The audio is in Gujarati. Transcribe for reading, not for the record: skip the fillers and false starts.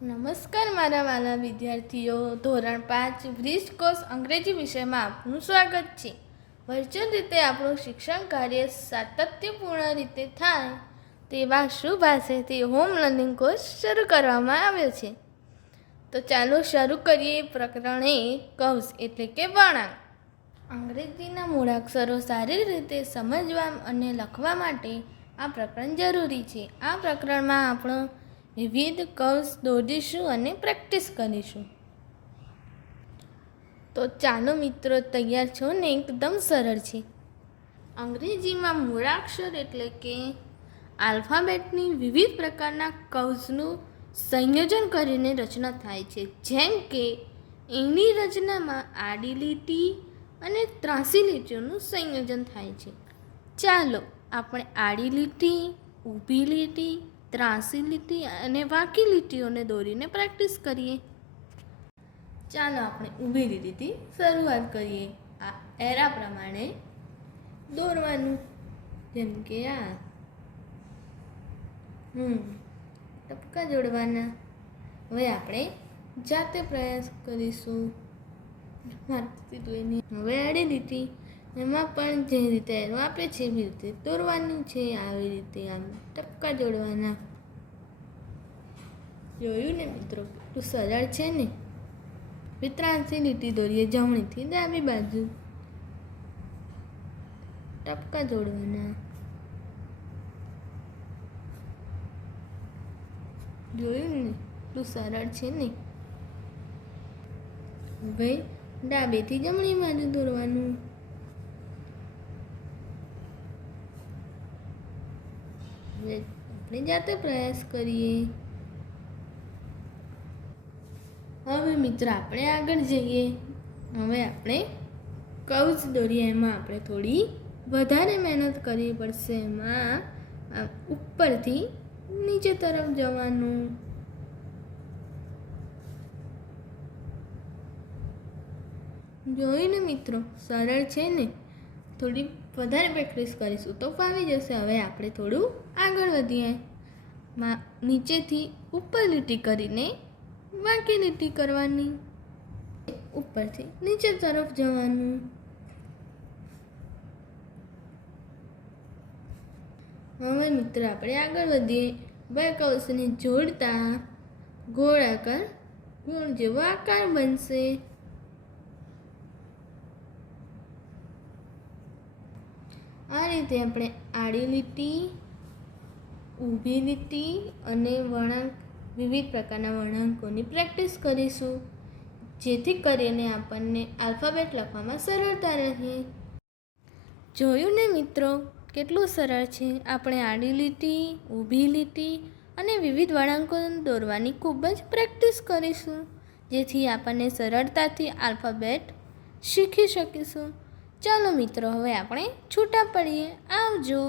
નમસ્કાર મારા વાલા વિદ્યાર્થીઓ, ધોરણ 5 બ્રિજ કોર્સ અંગ્રેજી વિષયમાં આપનું સ્વાગત છે. વર્ચ્યુઅલ રીતે આપણું શિક્ષણ કાર્ય સાતત્યપૂર્ણ રીતે થાય તેવા શુભ આશયથી હોમ લર્નિંગ કોર્સ શરૂ કરવામાં આવ્યો છે. તો ચાલો શરૂ કરીએ. પ્રકરણ 1 કર્વ્સ એટલે કે વળાંક. અંગ્રેજીના મૂળાક્ષરો સારી રીતે સમજવા અને લખવા માટે આ પ્રકરણ જરૂરી છે. આ પ્રકરણમાં આપણો વિવિધ કર્વ્સ દોરીશું અને પ્રેક્ટિસ કરીશું. તો ચાલો મિત્રો, તૈયાર છો ને? એકદમ સરળ છે. અંગ્રેજીમાં મૂળાક્ષર એટલે કે આલ્ફાબેટની વિવિધ પ્રકારના કર્વ્સનું સંયોજન કરીને રચના થાય છે. જેમ કે એની રચનામાં આડી લીટી અને ત્રાંસી લીટીઓનું સંયોજન થાય છે. ચાલો આપણે આડી લીટી, ઊભી લીટી, ત્રાંસી લીટી અને વાંકી લીટીઓને દોરીને પ્રેક્ટિસ કરીએ. ચાલો આપણે ઊભી લીટીથી શરૂઆત કરીએ. આ એરા પ્રમાણે દોરવાનું, જેમ કે આ ટપકા જોડવાના. હવે આપણે જાતે પ્રયાસ કરીશું. હવે આડી લીટી, એમાં પણ જે રીતે એરો આપે છે એવી રીતે દોરવાનું છે. આવી રીતે આમ ટપકા જોડવાના. જોયું ને મિત્રો, કેટલું સરળ છે ને? ત્રાંસી લીટી દોરીએ જમણીથી ડાબી બાજુ, ટપકા જોડવાના. જોયું ને, કેટલું સરળ છે ને? હવે ડાબેથી જમણી બાજુ દોરવાનું. હવે આપણે જાતે પ્રયાસ કરીએ. હવે મિત્ર, આપણે આગળ જઈએ. હવે આપણે કર્વ્સ દોરીએ. એમાં આપણે થોડી વધારે મહેનત કરવી પડશે. એમાં ઉપરથી નીચે તરફ જવાનું. જોયું ને મિત્રો, સરળ છે ને? થોડી વધારે પ્રેક્ટિસ કરીશું તો ફાવી જશે. હવે આપણે થોડું આગળ વધીએ. નીચેથી ઉપર લીટી કરીને વાંકી લીટી કરવાની. ઉપરથી નીચે તરફ જવાનું. હવે મિત્ર, આપણે આગળ વધીએ. બે કર્વ્સને જોડતા ગોળાકાર ગુણ જેવો આકાર બનશે. આ રીતે આપણે આડી લીટી, ઊભી લીટી અને વળાંક, વિવિધ પ્રકારના વળાંકોની પ્રેક્ટિસ કરીશું, જેથી કરીને આપણને આલ્ફાબેટ લખવામાં સરળતા રહે. જોયું ને મિત્રો, કેટલું સરળ છે? આપણે આડી લીટી, ઊભી લીટી અને વિવિધ વળાંકો દોરવાની ખૂબ જ પ્રેક્ટિસ કરીશું, જેથી આપણને સરળતાથી આલ્ફાબેટ શીખી શકીશું. ચાલો મિત્રો, હવે આપણે છૂટા પડીએ. આવજો.